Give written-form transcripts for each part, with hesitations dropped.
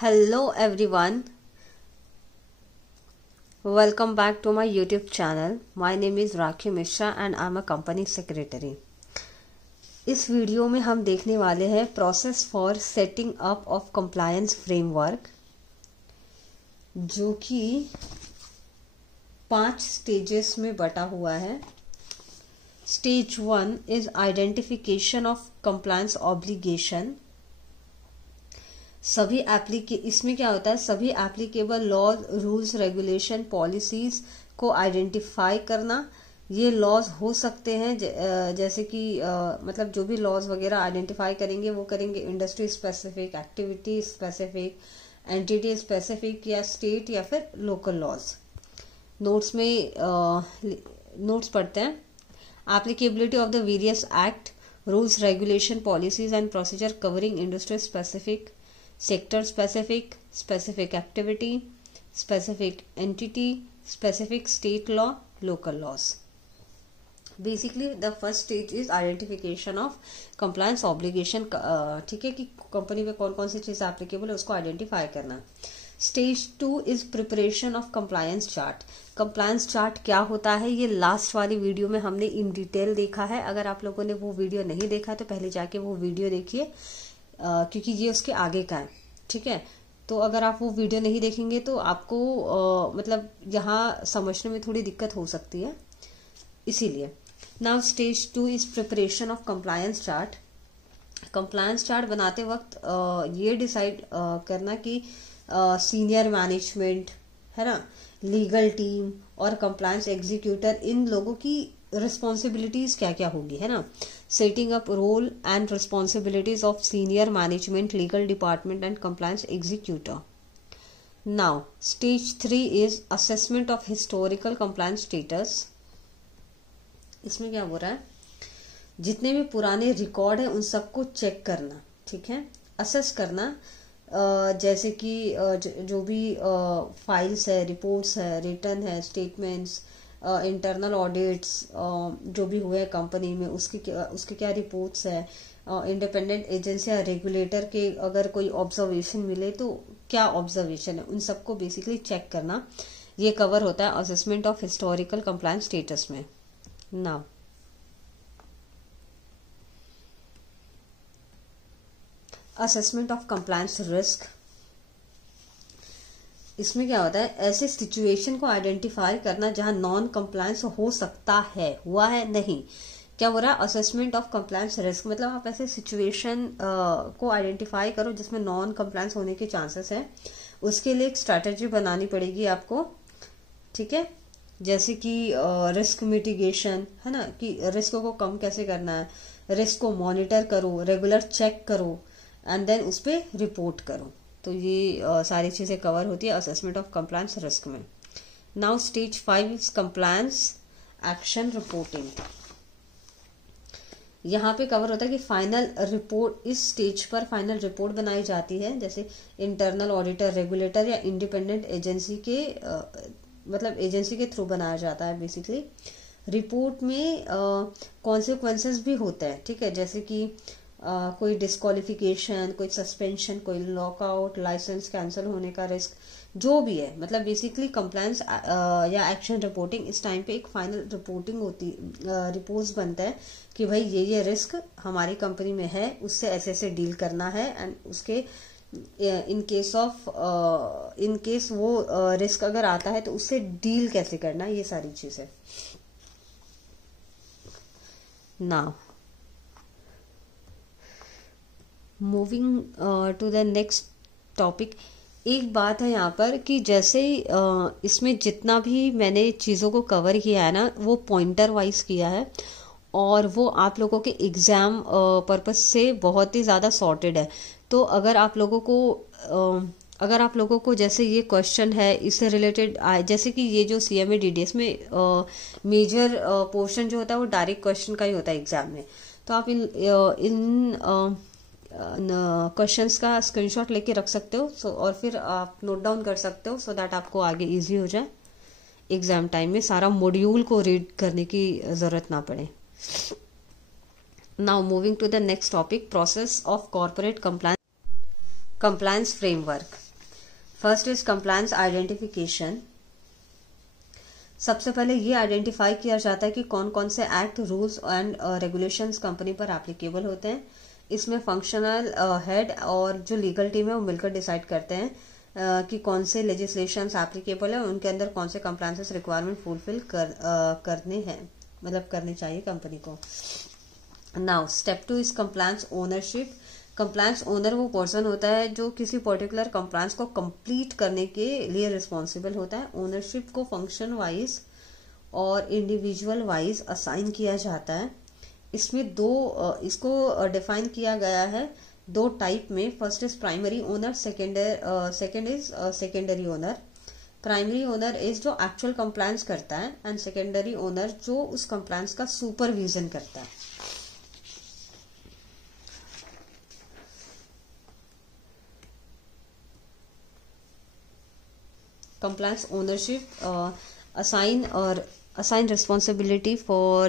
Hello everyone, welcome back to my YouTube channel. My name is Rakhi Mishra and I'm a company secretary. इस video में हम देखने वाले हैं process for setting up of compliance framework, जो कि 5 stages में बटा हुआ है. Stage 1 is identification of compliance obligation. इसमें क्या होता है, सभी applicable laws, rules, regulation, policies को आइडेंटिफाई करना. ये लॉज हो सकते हैं जैसे कि मतलब जो भी लॉज वगैरह आइडेंटिफाई करेंगे वो करेंगे industry specific, activity specific, entity specific या स्टेट या फिर लोकल लॉज. नोट्स में नोट्स पढ़ते हैं. Applicability of the various act, rules, regulation, policies and procedure covering industry specific, sector specific, specific activity, specific entity, specific state law, local laws. Basically the first stage is identification of compliance obligation. ठीक है कि company में कौन कौन सी चीज applicable है उसको identify करना. Stage 2 is preparation of compliance chart. Compliance chart क्या होता है ये लास्ट वाली वीडियो में हमने इन डिटेल देखा है. अगर आप लोगों ने वो वीडियो नहीं देखा तो पहले जाके वो वीडियो देखिए, क्योंकि ये उसके आगे का है. ठीक है, तो अगर आप वो वीडियो नहीं देखेंगे तो आपको मतलब यहाँ समझने में थोड़ी दिक्कत हो सकती है, इसीलिए. Now stage 2 is preparation of compliance chart. Compliance chart बनाते वक्त ये डिसाइड करना कि सीनियर मैनेजमेंट है ना, लीगल टीम और कंप्लायंस एग्जीक्यूटर, इन लोगों की रिस्पॉन्सिबिलिटीज क्या क्या होगी, है ना. Setting up role and responsibilities of senior management, legal department and compliance executor. Now stage 3 is assessment of historical compliance status. इसमें क्या हो रहा है, जितने भी पुराने रिकॉर्ड है उन सबको चेक करना. ठीक है, असेस करना. जैसे कि जो भी फाइल्स है, रिपोर्ट्स है, रिटर्न है, स्टेटमेंट्स, इंटरनल ऑडिट्स जो भी हुए कंपनी में उसके क्या रिपोर्ट्स है, इंडिपेंडेंट एजेंसी या रेगुलेटर के अगर कोई ऑब्जर्वेशन मिले तो क्या ऑब्जर्वेशन है, उन सबको बेसिकली चेक करना. ये कवर होता है assessment of historical compliance status में. Now assessment of compliance risk. इसमें क्या होता है, ऐसे सिचुएशन को आइडेंटिफाई करना जहां नॉन कंप्लायंस हो सकता है, हुआ है नहीं. क्या हो रहा है, असेसमेंट ऑफ कंप्लायंस रिस्क मतलब आप ऐसे सिचुएशन को आइडेंटिफाई करो जिसमें नॉन कंप्लायंस होने के चांसेस है. उसके लिए एक स्ट्रैटेजी बनानी पड़ेगी आपको. ठीक है, जैसे कि रिस्क मिटिगेशन है ना, कि रिस्क को कम कैसे करना है, रिस्क को मॉनिटर करो, रेगुलर चेक करो एंड देन उस पर रिपोर्ट करो. तो ये सारी चीजें कवर होती है असेसमेंट ऑफ कंप्लायंस रिस्क में. Now stage 5 is compliance action reporting. यहाँ पे कवर होता है कि फाइनल रिपोर्ट, इस स्टेज पर फाइनल रिपोर्ट बनाई जाती है. जैसे इंटरनल ऑडिटर, रेगुलेटर या इंडिपेंडेंट एजेंसी के मतलब एजेंसी के थ्रू बनाया जाता है. बेसिकली रिपोर्ट में कॉन्सिक्वेंसेस भी होते हैं. ठीक है, जैसे कि कोई डिस्क्वालिफिकेशन, कोई सस्पेंशन, कोई लॉकआउट, लाइसेंस कैंसिल होने का रिस्क, जो भी है. मतलब बेसिकली कंप्लायंस या एक्शन रिपोर्टिंग इस टाइम पे एक फाइनल रिपोर्टिंग होती, रिपोर्ट्स बनता है कि भाई ये रिस्क हमारी कंपनी में है, उससे ऐसे ऐसे डील करना है एंड उसके इन केस वो रिस्क अगर आता है तो उससे डील कैसे करना है, ये सारी चीजें. Now moving to the next topic. एक बात है यहाँ पर कि जैसे इसमें जितना भी मैंने चीज़ों को कवर किया है ना, वो पॉइंटर वाइज किया है और वो आप लोगों के एग्जाम पर्पस से बहुत ही ज़्यादा सॉर्टेड है. तो अगर आप लोगों को जैसे ये क्वेश्चन है इससे रिलेटेड, जैसे कि ये जो CMA DDS में मेजर पोर्शन जो होता है वो डायरेक्ट क्वेश्चन का ही होता है एग्जाम में. तो आप इन क्वेश्चंस का स्क्रीनशॉट लेके रख सकते हो. और फिर आप नोट डाउन कर सकते हो सो दैट आपको आगे इजी हो जाए एग्जाम टाइम में, सारा मॉड्यूल को रीड करने की जरूरत ना पड़े. Now moving to the next topic, process of corporate compliance framework. First is compliance identification. सबसे पहले ये आइडेंटिफाई किया जाता है कि कौन कौन से act, rules and regulations company पर एप्लीकेबल होते हैं। इसमें फंक्शनल हेड और जो लीगल टीम है वो मिलकर डिसाइड करते हैं कि कौन से लेजिस्लेशंस एप्लीकेबल है, उनके अंदर कौन से कंप्लायंसेस रिक्वायरमेंट फुलफिल करने हैं, मतलब करनी चाहिए कंपनी को। Now step 2 is compliance ownership. Compliance owner वो पर्सन होता है जो किसी पर्टिकुलर कंप्लायंस को कंप्लीट करने के लिए रिस्पॉन्सिबल होता है। ओनरशिप को फंक्शन वाइज और इंडिविजुअल वाइज असाइन किया जाता है। इसमें इसको डिफाइन किया गया है दो टाइप में। First is primary owner, second is secondary owner. Primary owner is जो एक्चुअल कंप्लायंस करता है एंड सेकेंडरी ओनर जो उस कंप्लायंस का सुपरविजन करता है। Compliance ownership assign responsibility for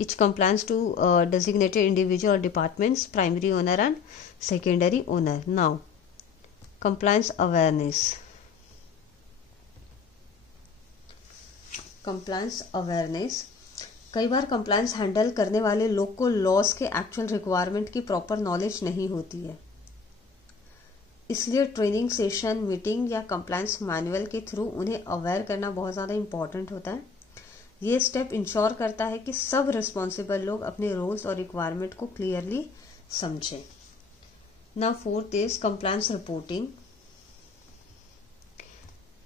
each compliance to designated individual or departments, primary owner and secondary owner. Now compliance awareness. कई बार compliance handle करने वाले लोग को लॉस के एक्चुअल रिक्वायरमेंट की प्रॉपर नॉलेज नहीं होती है, इसलिए ट्रेनिंग सेशन, मीटिंग या कंप्लायंस मैनुअल के थ्रू उन्हें अवेयर करना बहुत ज़्यादा इंपॉर्टेंट होता है। ये स्टेप इंश्योर करता है कि सब रिस्पॉन्सिबल लोग अपने रोल्स और रिक्वायरमेंट को क्लियरली समझें। Now fourth is compliance reporting.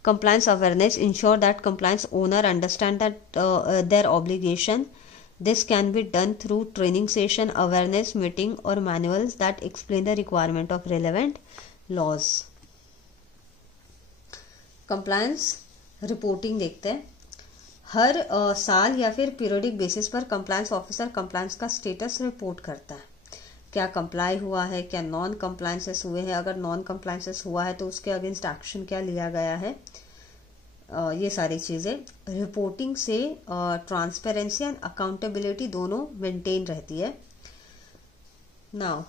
Compliance awareness ensure that compliance owner understand that their obligation. This can be done through training session, awareness meeting or manuals that explain the requirement of relevant laws. Compliance reporting देखते हैं। हर साल या फिर periodic basis पर compliance officer compliance का status report करता है। क्या कंप्लाई हुआ है, क्या नॉन कंप्लायंसेस हुए हैं, अगर नॉन कंप्लायंसेस हुआ है तो उसके अगेंस्ट एक्शन क्या लिया गया है, ये सारी चीजें। रिपोर्टिंग से ट्रांसपेरेंसी एंड अकाउंटेबिलिटी दोनों मेंटेन रहती है। नाउ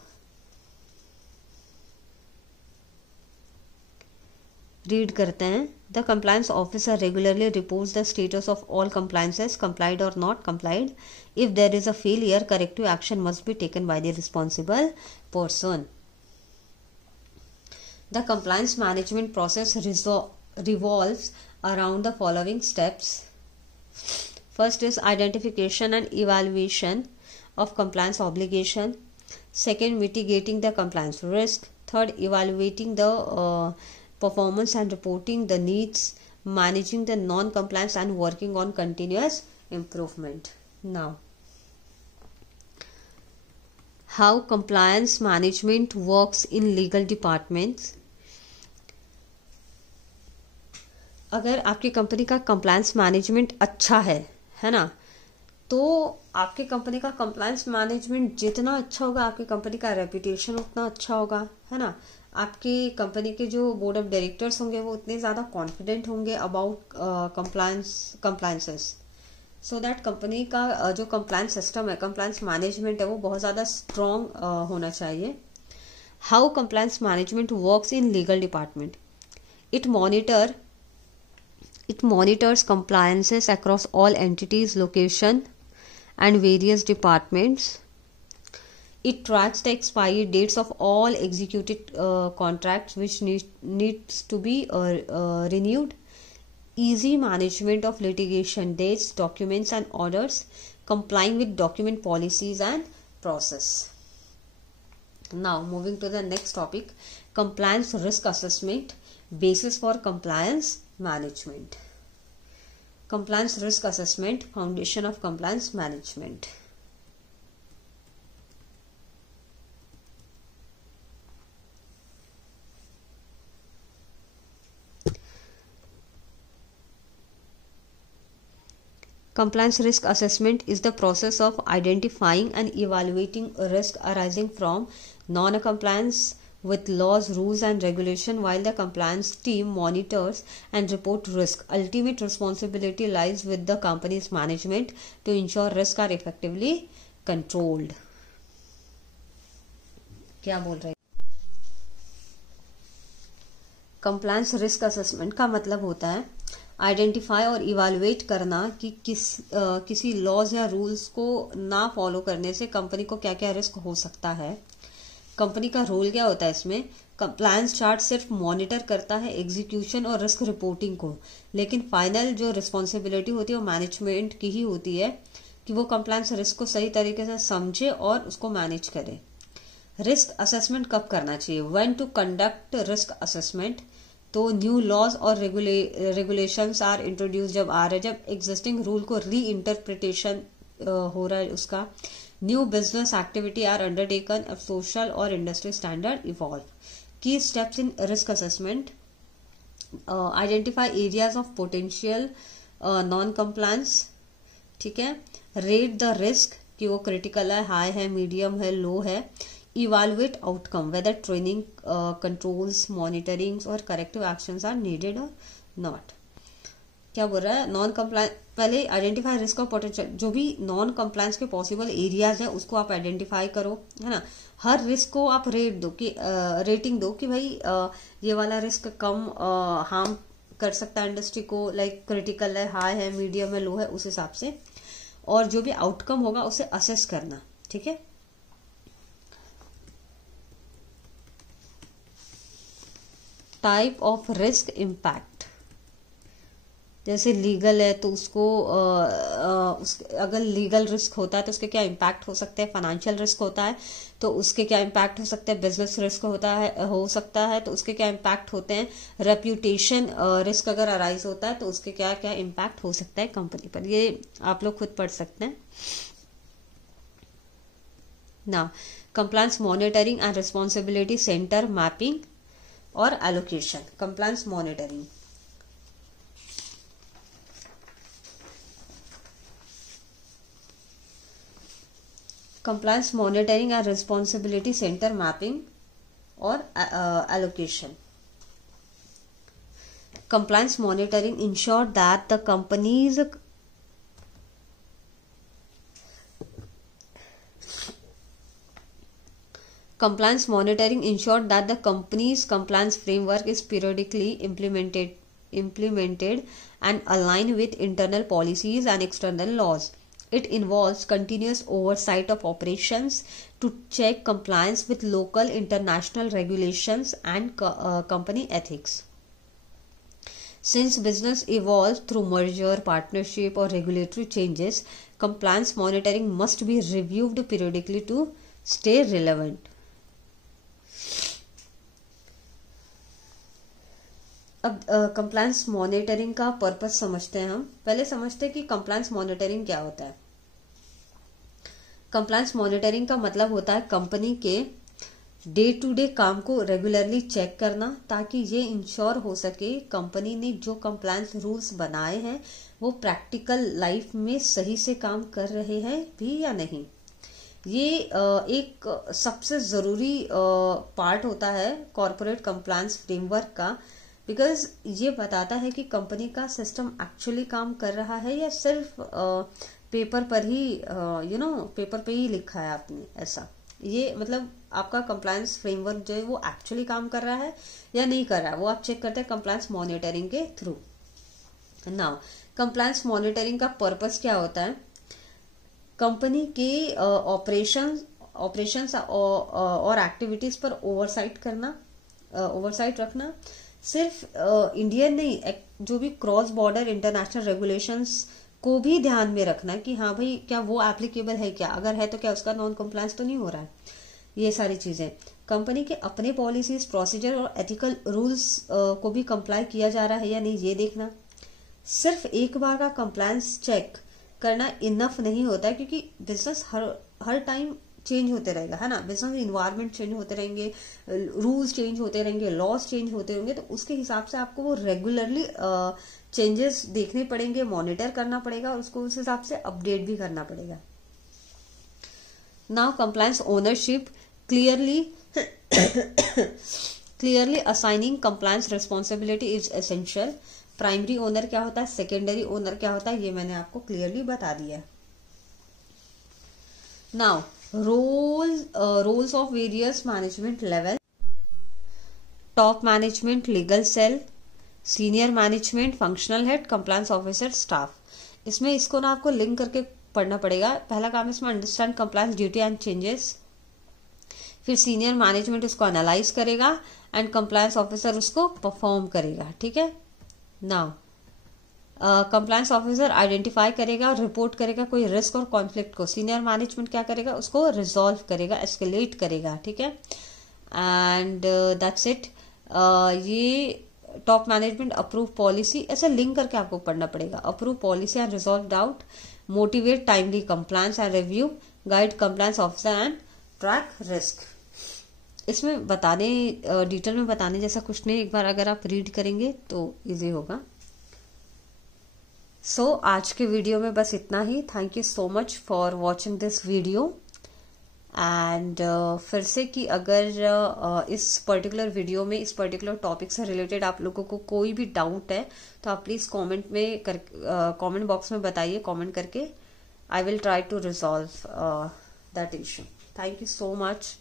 रीड करते हैं। The compliance officer regularly reports the status of all compliances, complied और not complied. If there is a failure, corrective action must be taken by the responsible person. The compliance management process revolves around the following steps. First is identification and evaluation of compliance obligation. Second, mitigating the compliance risk. Third, evaluating the performance and reporting the needs, managing the non-compliance and working on continuous improvement. Now, how compliance management works in legal departments. अगर आपकी company का compliance management अच्छा है ना, तो आपकी company का compliance management जितना अच्छा होगा आपकी कंपनी का रेपुटेशन उतना अच्छा होगा, है ना। आपकी कंपनी के जो बोर्ड ऑफ डायरेक्टर्स होंगे वो उतने ज़्यादा कॉन्फिडेंट होंगे about compliances, so that company का जो कंप्लायंस सिस्टम है, कंप्लायंस मैनेजमेंट है, वो बहुत ज़्यादा स्ट्रॉन्ग होना चाहिए। How compliance management works in legal department. It monitors compliances across all entities, location and various departments. It tracks the expiry dates of all executed contracts which needs to be renewed. Easy management of litigation dates, documents and orders, complying with document policies and process. Now moving to the next topic, compliance risk assessment, basis for compliance management. Compliance risk assessment, foundation of compliance management. Compliance risk assessment is the process of identifying and evaluating risk arising from non-compliance with laws, rules and regulation while the compliance team monitors and report risk. Ultimate responsibility lies with the company's management to ensure risks are effectively controlled. क्या बोल रहे हैं? Compliance risk assessment का मतलब होता है identify और evaluate करना कि किसी लॉज या रूल्स को ना फॉलो करने से कंपनी को क्या क्या रिस्क हो सकता है। कंपनी का रोल क्या होता है इसमें। कंप्लायंस चार्ट सिर्फ मॉनिटर करता है एग्जीक्यूशन और रिस्क रिपोर्टिंग को, लेकिन फाइनल जो रिस्पॉन्सिबिलिटी होती है वो मैनेजमेंट की ही होती है कि वो कंप्लायंस रिस्क को सही तरीके से समझे और उसको मैनेज करे। रिस्क असेसमेंट कब करना चाहिए। When to conduct risk assessment, तो न्यू लॉज और रेगुलेशंस आर इंट्रोड्यूस जब आ रहे, जब एग्जिस्टिंग रूल को री इंटरप्रिटेशन हो रहा है उसका। New business activity are undertaken, अब सोशल और industry standard evolve. Key steps in risk assessment, identify areas of potential non compliance, ठीक है। रेट द रिस्क कि वो क्रिटिकल है, हाई है, मीडियम है, लो है। Evaluate outcome, whether training, controls, monitoring और करेक्टिव एक्शंस आर नीडेड और नॉट। क्या बोल रहा है, नॉन कंप्लायंस, पहले आइडेंटिफाई रिस्क ऑफ पोटेंशियल, जो भी नॉन कंप्लायंस के पॉसिबल एरियाज है उसको आप आइडेंटिफाई करो, है ना। हर रिस्क को आप रेट दो कि रेटिंग दो कि भाई ये वाला रिस्क कम हार्म कर सकता है इंडस्ट्री को, लाइक क्रिटिकल है, हाई है, मीडियम है, लो है, उस हिसाब से। और जो भी आउटकम होगा उसे असेस करना, ठीक है। टाइप ऑफ रिस्क इम्पैक्ट, जैसे लीगल है तो उसको अगर लीगल रिस्क होता है तो उसके क्या इम्पैक्ट हो सकते हैं। फाइनेंशियल रिस्क होता है तो उसके क्या इम्पैक्ट हो सकते हैं। बिजनेस रिस्क हो सकता है तो उसके क्या इम्पैक्ट होते हैं। रेप्यूटेशन रिस्क अगर अराइज होता है तो उसके क्या क्या इम्पैक्ट हो सकता है कंपनी पर। ये आप लोग खुद पढ़ सकते हैं ना। Compliance monitoring and responsibility centre mapping और allocation. Compliance monitoring, compliance monitoring and responsibility centre mapping और allocation. compliance monitoring ensure that the company's compliance monitoring ensure that the company's compliance framework is periodically implemented and aligned with internal policies and external laws. It involves continuous oversight of operations to check compliance with local, international regulations and company ethics. Since business evolves through merger, partnership or regulatory changes, compliance monitoring must be reviewed periodically to stay relevant. अब compliance monitoring का purpose समझते हैं हम। पहले समझते हैं कि compliance monitoring क्या होता है। कंप्लायंस मॉनिटरिंग का मतलब होता है कंपनी के डे टू डे काम को रेगुलरली चेक करना, ताकि ये इंश्योर हो सके कंपनी ने जो कंप्लायंस रूल्स बनाए हैं वो प्रैक्टिकल लाइफ में सही से काम कर रहे हैं भी या नहीं। ये एक सबसे जरूरी पार्ट होता है कॉर्पोरेट कंप्लायंस फ्रेमवर्क का, बिकॉज ये बताता है कि कंपनी का सिस्टम एक्चुअली काम कर रहा है या सिर्फ पेपर पर ही पेपर पे ही लिखा है आपने ऐसा। ये मतलब आपका कंप्लायंस फ्रेमवर्क जो है वो एक्चुअली काम कर रहा है या नहीं कर रहा है, वो आप चेक करते हैं कंप्लायंस मॉनिटरिंग के थ्रू। नाउ कंप्लायंस मॉनिटरिंग का पर्पस क्या होता है। कंपनी के ऑपरेशंस और एक्टिविटीज पर ओवरसाइट रखना। सिर्फ इंडियन नहीं, जो भी क्रॉस बॉर्डर इंटरनेशनल रेगुलेशंस को भी ध्यान में रखना कि हाँ भाई क्या वो एप्लीकेबल है, क्या अगर है तो क्या उसका नॉन कंप्लायंस तो नहीं हो रहा है। ये सारी चीजें कंपनी के अपने पॉलिसीज, प्रोसीजर और एथिकल रूल्स को भी कंप्लाई किया जा रहा है या नहीं, ये देखना। सिर्फ एक बार का कंप्लायंस चेक करना इनफ नहीं होता है, क्योंकि बिजनेस हर टाइम चेंज होते रहेगा, है ना। बिजनेस इन्वायरमेंट चेंज होते रहेंगे, रूल्स चेंज होते रहेंगे, लॉज चेंज होते रहेंगे, तो उसके हिसाब से आपको वो रेगुलरली चेंजेस देखने पड़ेंगे, मॉनिटर करना पड़ेगा और उसको उस हिसाब से अपडेट भी करना पड़ेगा। Now compliance ownership, clearly assigning compliance responsibility is essential. Primary owner क्या होता है, सेकेंडरी ओनर क्या होता है, ये मैंने आपको क्लियरली बता दिया है। Now roles of various management level. Top management, legal cell, senior management, functional head, compliance officer, staff. इसमें इसको ना आपको लिंक करके पढ़ना पड़ेगा। पहला काम इसमें understand compliance duty and changes, फिर सीनियर मैनेजमेंट उसको एनालाइज करेगा एंड कंप्लायंस ऑफिसर उसको परफॉर्म करेगा। ठीक है। नाउ कंप्लायंस ऑफिसर आइडेंटिफाई करेगा और रिपोर्ट करेगा कोई रिस्क और कॉन्फ्लिक्ट को। सीनियर मैनेजमेंट क्या करेगा, उसको रिजॉल्व करेगा, एस्केलेट करेगा। ठीक है। And that's it. ये टॉप मैनेजमेंट अप्रूव पॉलिसी, ऐसे लिंक करके आपको पढ़ना पड़ेगा। Approve policy and resolve doubt, motivate timely compliance and review, guide compliance officer and track risk. इसमें बताने डिटेल में बताने जैसा कुछ नहीं, एक बार अगर आप रीड करेंगे तो इजी होगा। सो आज के वीडियो में बस इतना ही। Thank you so much for watching this video. And फिर से कि अगर इस पर्टिकुलर वीडियो में इस पर्टिकुलर टॉपिक से रिलेटेड आप लोगों को कोई भी डाउट है तो आप प्लीज कमेंट बॉक्स में बताइए, कमेंट करके। I will try to resolve that issue. Thank you so much.